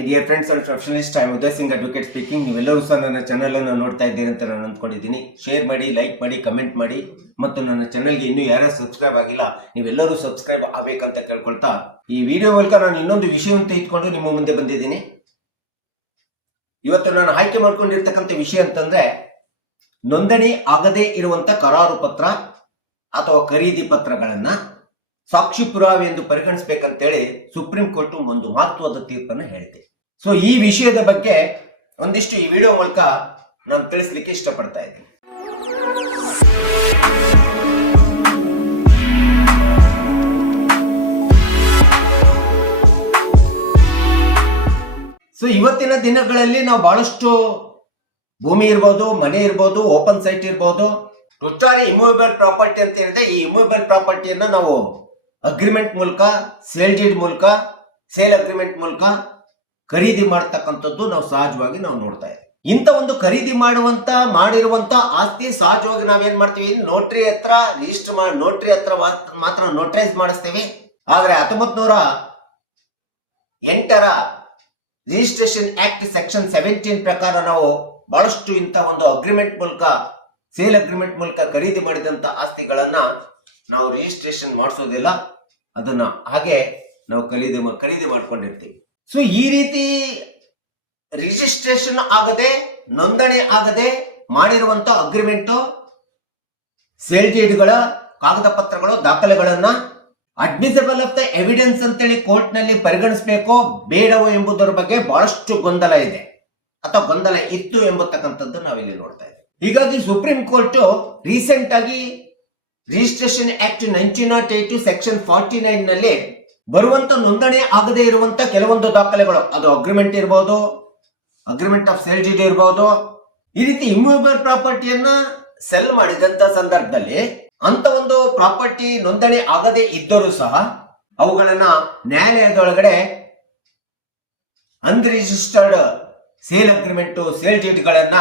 My dear friends and professionalist, I am Uday Singh advocate speaking. ನೀವೆಲ್ಲರೂ ಸಹ ನನ್ನ ಚಾನಲ್ ಅನ್ನು ನೋಡ್ತಾ ಇದ್ದೀರಿ ಅಂತ ನಾನು ಅಂದ್ಕೊಂಡಿದ್ದೀನಿ. ಶೇರ್ ಮಾಡಿ, ಲೈಕ್ ಮಾಡಿ, ಕಮೆಂಟ್ ಮಾಡಿ ಮತ್ತು ನನ್ನ ಚಾನಲ್ಗೆ ಇನ್ನೂ ಯಾರು ಸಬ್ಸ್ಕ್ರೈಬ್ ಆಗಿಲ್ಲ ನೀವೆಲ್ಲರೂ ಸಬ್ಸ್ಕ್ರೈಬ್ ಆಗಬೇಕಂತ ಕೇಳ್ಕೊಳ್ತಾ ಈ ವಿಡಿಯೋ ಮೂಲಕ ನಾನು ಇನ್ನೊಂದು ವಿಷಯವನ್ನು ಇಟ್ಕೊಂಡು ನಿಮ್ಮ ಮುಂದೆ ಬಂದಿದ್ದೀನಿ. ಇವತ್ತು ನಾನು ಆಯ್ಕೆ ಮಾಡ್ಕೊಂಡಿರ್ತಕ್ಕಂಥ ವಿಷಯ ಅಂತಂದ್ರೆ ನೋಂದಣಿ ಆಗದೇ ಇರುವಂತ ಕರಾರು ಪತ್ರ ಅಥವಾ ಖರೀದಿ ಪತ್ರಗಳನ್ನ ಸಾಕ್ಷಿ ಪುರಾವೆ ಎಂದು ಪರಿಗಣಿಸಬೇಕಂತೇಳಿ ಸುಪ್ರೀಂ ಕೋರ್ಟ್ ಒಂದು ಮಹತ್ವದ ತೀರ್ಪನ್ನು ಹೇಳಿದೆ. ಸೊ ಈ ವಿಷಯದ ಬಗ್ಗೆ ಒಂದಿಷ್ಟು ಈ ವಿಡಿಯೋ ಮೂಲಕ ನಾನು ತಿಳಿಸ್ಲಿಕ್ಕೆ ಇಷ್ಟಪಡ್ತಾ ಇದ್ದೀನಿ. ಸೊ ಇವತ್ತಿನ ದಿನಗಳಲ್ಲಿ ನಾವು ಬಹಳಷ್ಟು ಭೂಮಿ ಇರ್ಬೋದು, ಮನೆ ಇರ್ಬೋದು, ಓಪನ್ ಸೈಟ್ ಇರ್ಬೋದು, ಒಟ್ಟಾರೆ ಇಮೂವೇಬಲ್ ಪ್ರಾಪರ್ಟಿ ಅಂತ ಏನಿದೆ, ಈ ಇಮೂವೇಬಲ್ ಪ್ರಾಪರ್ಟಿಯನ್ನ ನಾವು ಅಗ್ರಿಮೆಂಟ್ ಮೂಲಕ, ಸೇಲ್ ಡೀಡ್ ಮೂಲಕ, ಸೇಲ್ ಅಗ್ರಿಮೆಂಟ್ ಮೂಲಕ ಖರೀದಿ ಮಾಡತಕ್ಕಂಥದ್ದು ನಾವು ಸಹಜವಾಗಿ ನಾವು ನೋಡ್ತಾ ಇದ್ದೀವಿ. ಇಂಥ ಒಂದು ಖರೀದಿ ಮಾಡಿರುವಂತ ಆಸ್ತಿ ಸಹಜವಾಗಿ ನಾವೇನ್ ಮಾಡ್ತೀವಿ, ನೋಟ್ರಿ ಹತ್ರ ರಿಜಿಸ್ಟರ್ ಮಾಡಿ ನೋಟ್ರಿ ಹತ್ರ ಮಾತ್ರ ನೋಟ್ರೈಸ್ ಮಾಡಿಸ್ತೀವಿ. ಆದ್ರೆ 1908ರ ರಿಜಿಸ್ಟ್ರೇಷನ್ ಆಕ್ಟ್ ಸೆಕ್ಷನ್ 17 ಪ್ರಕಾರ ನಾವು ಬಹಳಷ್ಟು ಇಂಥ ಒಂದು ಅಗ್ರಿಮೆಂಟ್ ಮೂಲಕ, ಸೇಲ್ ಅಗ್ರಿಮೆಂಟ್ ಮೂಲಕ ಖರೀದಿ ಮಾಡಿದಂತ ಆಸ್ತಿಗಳನ್ನ ನಾವು ರಿಜಿಸ್ಟ್ರೇಷನ್ ಮಾಡಿಸೋದಿಲ್ಲ, ಅದನ್ನ ಹಾಗೆ ನಾವು ಖರೀದಿ ಮಾಡ್ಕೊಂಡಿರ್ತೀವಿ. ಸೊ ಈ ರೀತಿ ರಿಜಿಸ್ಟ್ರೇಷನ್ ಆಗದೆ, ನೋಂದಣಿ ಆಗದೆ ಮಾಡಿರುವಂತ ಅಗ್ರಿಮೆಂಟ್, ಸೇಲ್ ಡೀಡ್ಗಳ ಕಾಗದ ಪತ್ರಗಳು, ದಾಖಲೆಗಳನ್ನ ಅಡ್ಮಿಸಿಬಲ್ ಆಫ್ ದ ಎವಿಡೆನ್ಸ್ ಅಂತೇಳಿ ಕೋರ್ಟ್ ನಲ್ಲಿ ಪರಿಗಣಿಸಬೇಕೋ ಬೇಡವೋ ಎಂಬುದರ ಬಗ್ಗೆ ಬಹಳಷ್ಟು ಗೊಂದಲ ಇದೆ ಅಥವಾ ಗೊಂದಲ ಇತ್ತು ಎಂಬತಕ್ಕಂಥದ್ದು ನಾವಿಲ್ಲಿ ನೋಡ್ತಾ ಇದ್ದೀವಿ. ಹೀಗಾಗಿ ಸುಪ್ರೀಂ ಕೋರ್ಟ್ ರೀಸೆಂಟ್ ಆಗಿ ರಿಜಿಸ್ಟ್ರೇಷನ್ ಆಕ್ಟ್ 1908 ಸೆಕ್ಷನ್ 49 ನಲ್ಲಿ ಬರುವಂತ ನೋಂದಣಿ ಆಗದೆ ಇರುವಂತ ಕೆಲವೊಂದು ದಾಖಲೆಗಳು, ಅದು ಅಗ್ರಿಮೆಂಟ್ ಇರಬಹುದು, ಅಗ್ರಿಮೆಂಟ್ ಆಫ್ ಸೇಲ್ ಡೀಡ್ ಇರಬಹುದು, ಈ ರೀತಿ ಇಮ್ಯೂವೇಬಲ್ ಪ್ರಾಪರ್ಟಿಯನ್ನ ಸೆಲ್ ಮಾಡಿದಂತ ಸಂದರ್ಭದಲ್ಲಿ ಅಂತ ಒಂದು ಪ್ರಾಪರ್ಟಿ ನೋಂದಣಿ ಆಗದೆ ಇದ್ದರೂ ಸಹ ಅವುಗಳನ್ನ ನ್ಯಾಯಾಲಯದೊಳಗಡೆ unregistered sale agreement, sale deed ಗಳನ್ನ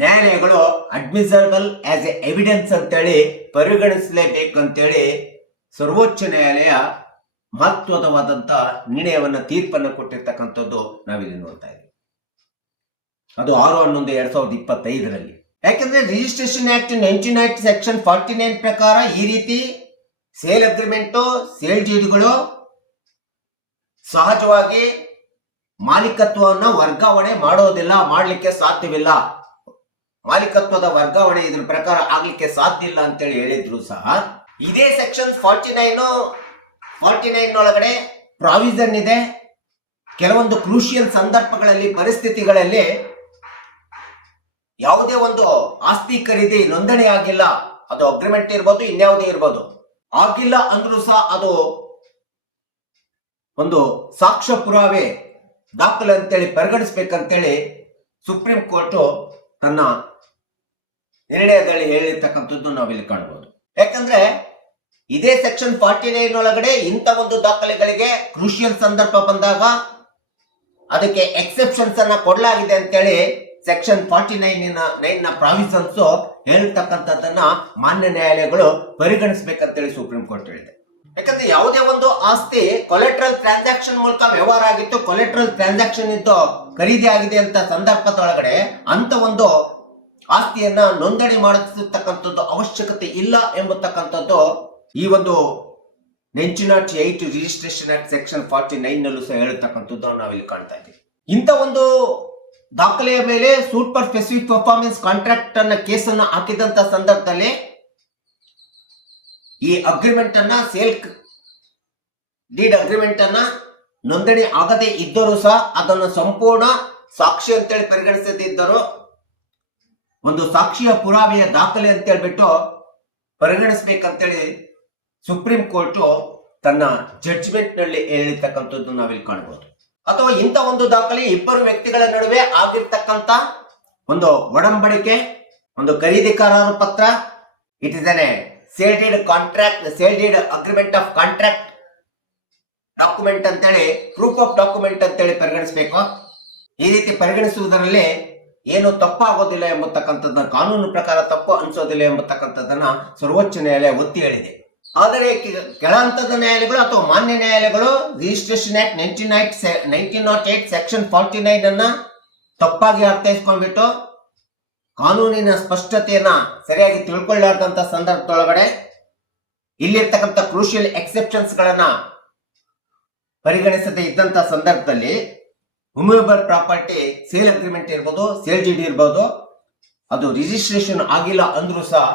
ನ್ಯಾಯಾಲಯಗಳು ಅಡ್ಮಿಸಬಲ್ ಆಸ್ ಎ ಎವಿಡೆನ್ಸ್ ಅಂತೇಳಿ ಪರಿಗಣಿಸಲೇಬೇಕಂತೇಳಿ ಸರ್ವೋಚ್ಚ ನ್ಯಾಯಾಲಯ ಮಹತ್ವದವಾದಂತ ನಿರ್ಣಯವನ್ನ, ತೀರ್ಪನ್ನು ಕೊಟ್ಟಿರ್ತಕ್ಕಂಥದ್ದು ನಾವಿಲ್ಲಿ ನೋಡ್ತಾ ಇದ್ದೀವಿ. ಅದು 6/11/2025ರಲ್ಲಿ. ಯಾಕೆಂದ್ರೆ ರಿಜಿಸ್ಟ್ರೇಷನ್ ಆಕ್ಟ್ 1908 ಸೆಕ್ಷನ್ 49 ಪ್ರಕಾರ ಈ ರೀತಿ ಸೇಲ್ ಅಗ್ರಿಮೆಂಟ್, ಸೇಲ್ ಡೀಡ್ಗಳು ಸಹಜವಾಗಿ ಮಾಲೀಕತ್ವವನ್ನು ವರ್ಗಾವಣೆ ಮಾಡೋದಿಲ್ಲ, ಮಾಡಲಿಕ್ಕೆ ಸಾಧ್ಯವಿಲ್ಲ. ಮಾಲೀಕತ್ವದ ವರ್ಗಾವಣೆ ಇದ್ರ ಪ್ರಕಾರ ಆಗ್ಲಿಕ್ಕೆ ಸಾಧ್ಯ ಇಲ್ಲ ಅಂತೇಳಿ ಹೇಳಿದ್ರು ಸಹ ಇದೇ ಸೆಕ್ಷನ್ 49 ಒಳಗಡೆ ಪ್ರಾವಿಷನ್ ಇದೆ. ಕೆಲವೊಂದು ಕ್ರೂಷಿಯಲ್ ಸಂದರ್ಭಗಳಲ್ಲಿ, ಪರಿಸ್ಥಿತಿಗಳಲ್ಲಿ ಯಾವುದೇ ಒಂದು ಆಸ್ತಿ ಖರೀದಿ ನೋಂದಣಿ ಆಗಿಲ್ಲ, ಅದು ಅಗ್ರಿಮೆಂಟ್ ಇರ್ಬೋದು, ಇನ್ಯಾವುದೇ ಇರ್ಬೋದು, ಆಗಿಲ್ಲ ಅಂದ್ರೂ ಸಹ ಅದು ಒಂದು ಸಾಕ್ಷ್ಯ ಪುರಾವೆ ದಾಖಲೆ ಅಂತೇಳಿ ಪರಿಗಣಿಸ್ಬೇಕಂತೇಳಿ ಸುಪ್ರೀಂ ಕೋರ್ಟ್ ತನ್ನ ನಿರ್ಣಯದಲ್ಲಿ ಹೇಳಿರ್ತಕ್ಕಂಥದ್ದು ನಾವಿಲ್ಲಿ ಕಾಣಬಹುದು. ಯಾಕಂದ್ರೆ ಇದೇ ಸೆಕ್ಷನ್ 49 ಒಳಗಡೆ ಇಂಥ ಒಂದು ದಾಖಲೆಗಳಿಗೆ ಕ್ರೂಷಿಯಲ್ ಸಂದರ್ಭ ಬಂದಾಗ ಅದಕ್ಕೆ ಎಕ್ಸೆಪ್ಷನ್ಸ್ ಅನ್ನ ಕೊಡಲಾಗಿದೆ ಅಂತೇಳಿ ಸೆಕ್ಷನ್ 49 ಪ್ರಾವಿಷನ್ಸ್ ಹೇಳ್ತಕ್ಕಂಥದ್ದನ್ನ ಮಾನ್ಯ ನ್ಯಾಯಾಲಯಗಳು ಪರಿಗಣಿಸಬೇಕಂತೇಳಿ ಸುಪ್ರೀಂ ಕೋರ್ಟ್ ಹೇಳಿದೆ. ಯಾಕಂದ್ರೆ ಯಾವುದೇ ಒಂದು ಆಸ್ತಿ ಕೊಲೆಟ್ರಲ್ ಟ್ರಾನ್ಸಾಕ್ಷನ್ ಮೂಲಕ ವ್ಯವಹಾರ ಆಗಿತ್ತು, ಕೊಲೆಟ್ರಲ್ ಟ್ರಾನ್ಸಾಕ್ಷನ್ ಇದ್ದು ಖರೀದಿ ಆಗಿದೆ ಅಂತ ಸಂದರ್ಭದೊಳಗಡೆ ಅಂತ ಒಂದು ಆಸ್ತಿಯನ್ನ ನೋಂದಣಿ ಮಾಡಿಸತಕ್ಕಂಥದ್ದು ಅವಶ್ಯಕತೆ ಇಲ್ಲ ಎಂಬತಕ್ಕಂಥದ್ದು ಈ ಒಂದು 1908 ರಿಜಿಸ್ಟ್ರೇಷನ್ ಆಕ್ಟ್ ಸೆಕ್ಷನ್ 49 ನಲ್ಲೂ ಸಹ ಹೇಳತಕ್ಕಂಥದ್ದು ನಾವಿಲ್ಲಿ ಕಾಣ್ತಾ ಇದ್ದೀವಿ. ಇಂಥ ಒಂದು ದಾಖಲೆಯ ಮೇಲೆ suit for specific performance contract ಅನ್ನ ಕೇಸನ್ನು ಹಾಕಿದಂತ ಸಂದರ್ಭದಲ್ಲಿ ಈ ಅಗ್ರಿಮೆಂಟ್ ಅನ್ನ, ಸೇಲ್ ಡೀಡ್ ಅಗ್ರಿಮೆಂಟ್ ಅನ್ನ ನೋಂದಣಿ ಆಗದೆ ಇದ್ದರೂ ಸಹ ಅದನ್ನು ಸಂಪೂರ್ಣ ಸಾಕ್ಷಿ ಅಂತೇಳಿ ಪರಿಗಣಿಸದಿದ್ದರು, ಒಂದು ಸಾಕ್ಷಿಯ ಪುರಾವೆಯ ದಾಖಲೆ ಅಂತ ಹೇಳ್ಬಿಟ್ಟು ಪರಿಗಣಿಸಬೇಕಂತೇಳಿ ಸುಪ್ರೀಂ ಕೋರ್ಟ್ ತನ್ನ ಜಡ್ಜ್ಮೆಂಟ್ ನಲ್ಲಿ ಹೇಳಿರ್ತಕ್ಕಂಥದ್ದು ನಾವಿಲ್ಲಿ ಕಾಣಬಹುದು. ಅಥವಾ ಇಂಥ ಒಂದು ದಾಖಲೆ ಇಬ್ಬರು ವ್ಯಕ್ತಿಗಳ ನಡುವೆ ಆಗಿರ್ತಕ್ಕಂಥ ಒಂದು ಒಡಂಬಡಿಕೆ, ಒಂದು ಖರೀದಿ ಕರಾರು ಪತ್ರ, it is A sale deed contract, sale deed agreement of contract document ಅಂತೇಳಿ, ಪ್ರೂಫ್ ಆಫ್ ಡಾಕ್ಯುಮೆಂಟ್ ಅಂತೇಳಿ ಪರಿಗಣಿಸಬೇಕು. ಈ ರೀತಿ ಪರಿಗಣಿಸುವುದರಲ್ಲಿ ಏನು ತಪ್ಪಾಗೋದಿಲ್ಲ ಎಂಬತಕ್ಕಂಥದ್ದನ್ನ, ಕಾನೂನು ಪ್ರಕಾರ ತಪ್ಪು ಅನ್ಸೋದಿಲ್ಲ ಎಂಬತಕ್ಕಂಥದ್ದನ್ನ ಸರ್ವೋಚ್ಚ ನ್ಯಾಯಾಲಯ ಒತ್ತಿ ಹೇಳಿದೆ. ಆದರೆ ಕೆಳ ಹಂತದ ನ್ಯಾಯಾಲಯಗಳು ಅಥವಾ ಮಾನ್ಯ ನ್ಯಾಯಾಲಯಗಳು ರಿಜಿಸ್ಟ್ರೇಷನ್ ಆಕ್ಟ್ 1908 ಸೆಕ್ಷನ್ 49 ಅನ್ನ ತಪ್ಪಾಗಿ ಅರ್ಥೈಸ್ಕೊಂಡ್ಬಿಟ್ಟು ಕಾನೂನಿನ ಸ್ಪಷ್ಟತೆಯನ್ನ ಸರಿಯಾಗಿ ತಿಳ್ಕೊಳ್ಳಾರ್ದಂತ ಸಂದರ್ಭದೊಳಗಡೆ ಇಲ್ಲಿರ್ತಕ್ಕಂಥ ಕ್ರೂಷಿಯಲ್ ಎಕ್ಸೆಪ್ಷನ್ಸ್ ಗಳನ್ನ ಪರಿಗಣಿಸದೇ ಇದ್ದಂತ ಸಂದರ್ಭದಲ್ಲಿ ಮೂವೇಬಲ್ ಪ್ರಾಪರ್ಟಿ ಸೇಲ್ ಅಗ್ರಿಮೆಂಟ್ ಇರ್ಬೋದು, ಸೇಲ್ ಡಿಡ್ ಇರ್ಬೋದು, ಅದು ರಿಜಿಸ್ಟ್ರೇಷನ್ ಆಗಿಲ್ಲ ಅಂದ್ರೂ ಸಹ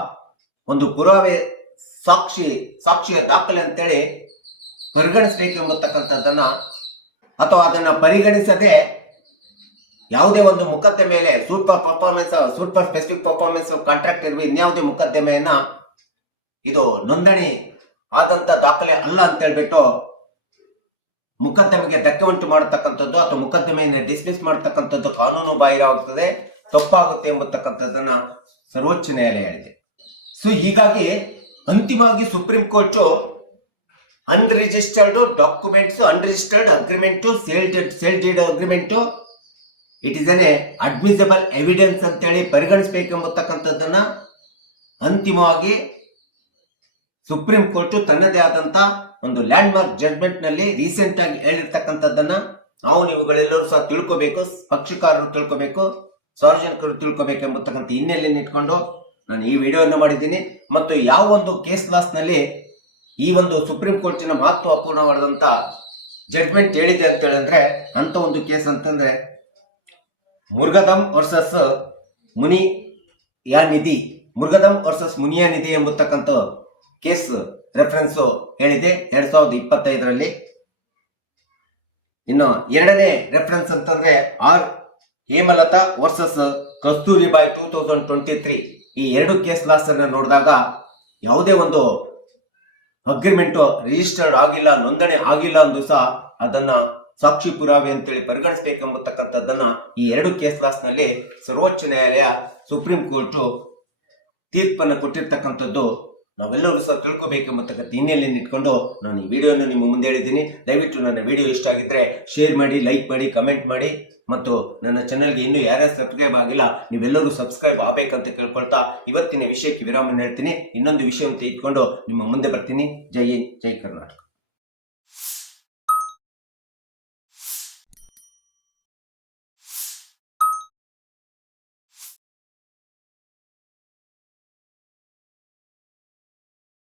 ಒಂದು ಪುರಾವೆ ಸಾಕ್ಷಿಯ ದಾಖಲೆ ಅಂತೇಳಿ ಪರಿಗಣಿಸಬೇಕೆಂಬತಕ್ಕಂಥದ್ದನ್ನ ಅಥವಾ ಅದನ್ನ ಪರಿಗಣಿಸದೆ ಯಾವುದೇ ಒಂದು ಮೊಕದ್ದಮೆ ಮೇಲೆ ಸೂಪರ್ ಸ್ಪೆಸಿಫಿಕ್ ಪರ್ಫಾರ್ಮೆನ್ಸ್ ಕಾಂಟ್ರಾಕ್ಟ್ ಇರುವ ಇನ್ಯಾವುದೇ ಮೊಕದ್ದಮೆಯನ್ನ ಇದು ನೋಂದಣಿ ಆದಂತ ದಾಖಲೆ ಅಲ್ಲ ಅಂತ ಹೇಳ್ಬಿಟ್ಟು ಮೊಕದ್ದಮೆಗೆ ಧಕ್ಕೆ ಉಂಟು ಮಾಡತಕ್ಕಂಥದ್ದು ಅಥವಾ ಮೊಕದ್ದಮೆಯನ್ನು ಡಿಸ್ಮಿಸ್ ಮಾಡತಕ್ಕಂಥದ್ದು ಕಾನೂನು ಬಾಹಿರವಾಗುತ್ತದೆ, ತಪ್ಪಾಗುತ್ತೆ ಎಂಬತಕ್ಕಂಥದ್ದನ್ನ ಸರ್ವೋಚ್ಚ ನ್ಯಾಯಾಲಯ ಹೇಳಿದೆ. ಸೊ ಹೀಗಾಗಿ ಅಂತಿಮವಾಗಿ supreme court unregistered documents, unregistered agreement, sale deed agreement it is N admissible evidence ಅಂತೇಳಿ ಪರಿಗಣಿಸಬೇಕೆಂಬತಕ್ಕಂಥದ್ದನ್ನ ಅಂತಿಮವಾಗಿ ಸುಪ್ರೀಂ ಕೋರ್ಟ್ ತನ್ನದೇ ಆದಂತ ಒಂದು ಲ್ಯಾಂಡ್ ಮಾರ್ಕ್ ಜಡ್ಜ್ಮೆಂಟ್ ನಲ್ಲಿ ರೀಸೆಂಟ್ ಆಗಿ ಹೇಳಿರ್ತಕ್ಕಂಥದ್ದನ್ನ ನಾವು ನೀವುಗಳೆಲ್ಲರೂ ಸಹ ತಿಳ್ಕೋಬೇಕು, ಪಕ್ಷಕಾರರು ತಿಳ್ಕೋಬೇಕು, ಸಾರ್ವಜನಿಕರು ತಿಳ್ಕೋಬೇಕೆಂಬತಕ್ಕಂಥ ಹಿನ್ನೆಲೆಯನ್ನು ಇಟ್ಕೊಂಡು ನಾನು ಈ ವಿಡಿಯೋವನ್ನು ಮಾಡಿದ್ದೀನಿ. ಮತ್ತು ಯಾವ ಒಂದು ಕೇಸ್ ಲಾಸ್ ನಲ್ಲಿ ಈ ಒಂದು ಸುಪ್ರೀಂ ಕೋರ್ಟಿನ ಮಹತ್ವಪೂರ್ಣವಾದಂತ ಜಡ್ಜ್ಮೆಂಟ್ ಹೇಳಿದೆ ಅಂತ ಹೇಳಿದ್ರೆ ಅಂತ ಒಂದು ಕೇಸ್ ಅಂತಂದ್ರೆ ಮುರುಗದಂ ವರ್ಸಸ್ ಮುನಿಯಾನಿಧಿ ಎಂಬತಕ್ಕಂಥ ಕೇಸ್ ರೆಫರೆನ್ಸ್ ಹೇಳಿದೆ 2025ರಲ್ಲಿ. ಇನ್ನು ಎರಡನೇ ರೆಫರೆನ್ಸ್ ಅಂತಂದ್ರೆ ಆರ್ ಹೇಮಲತಾ ವರ್ಸಸ್ ಕಸ್ತೂರಿಬಾಯಿ 2023. ಈ ಎರಡು ಕೇಸ್ ಲಾಸ್ ಅನ್ನ ನೋಡಿದಾಗ ಯಾವುದೇ ಒಂದು ಅಗ್ರಿಮೆಂಟ್ ರಿಜಿಸ್ಟರ್ಡ್ ಆಗಿಲ್ಲ, ನೋಂದಣಿ ಆಗಿಲ್ಲ ಅಂದ್ರೂ ಸಹ ಅದನ್ನ ಸಾಕ್ಷಿ ಪುರಾವೆ ಅಂತೇಳಿ ಪರಿಗಣಿಸಬೇಕೆಂಬತಕ್ಕಂಥದ್ದನ್ನ ಈ ಎರಡು ಕೇಸ್ ಲಾಸ್ ನಲ್ಲಿ ಸರ್ವೋಚ್ಚ ನ್ಯಾಯಾಲಯ ಸುಪ್ರೀಂ ಕೋರ್ಟ್ ತೀರ್ಪನ್ನು ಕೊಟ್ಟಿರ್ತಕ್ಕಂಥದ್ದು ನಾವೆಲ್ಲರೂ ಸಹ ತಿಳ್ಕೋಬೇಕೆಂಬತಕ್ಕಂಥ ಹಿನ್ನೆಲೆಯನ್ನು ಇಟ್ಕೊಂಡು ನಾನು ಈ ವಿಡಿಯೋನ ನಿಮ್ಮ ಮುಂದೆ ಹೇಳಿದ್ದೀನಿ. ದಯವಿಟ್ಟು ನನ್ನ ವಿಡಿಯೋ ಇಷ್ಟ ಆಗಿದ್ರೆ ಶೇರ್ ಮಾಡಿ, ಲೈಕ್ ಮಾಡಿ, ಕಮೆಂಟ್ ಮಾಡಿ ಮತ್ತು ನನ್ನ ಚಾನೆಲ್ಗೆ ಇನ್ನೂ ಯಾರ್ಯಾರು ಸಬ್ಸ್ಕ್ರೈಬ್ ಆಗಿಲ್ಲ ನೀವೆಲ್ಲರೂ ಸಬ್ಸ್ಕ್ರೈಬ್ ಆಗಬೇಕಂತ ಕೇಳ್ಕೊಳ್ತಾ ಇವತ್ತಿನ ವಿಷಯಕ್ಕೆ ವಿರಾಮ ಹೇಳ್ತೀನಿ. ಇನ್ನೊಂದು ವಿಷಯವನ್ನು ತೆಗೆದುಕೊಂಡು ನಿಮ್ಮ ಮುಂದೆ ಬರ್ತೀನಿ. ಜೈ ಹಿಂದ್, ಜೈ ಕರ್ನಾಟಕ.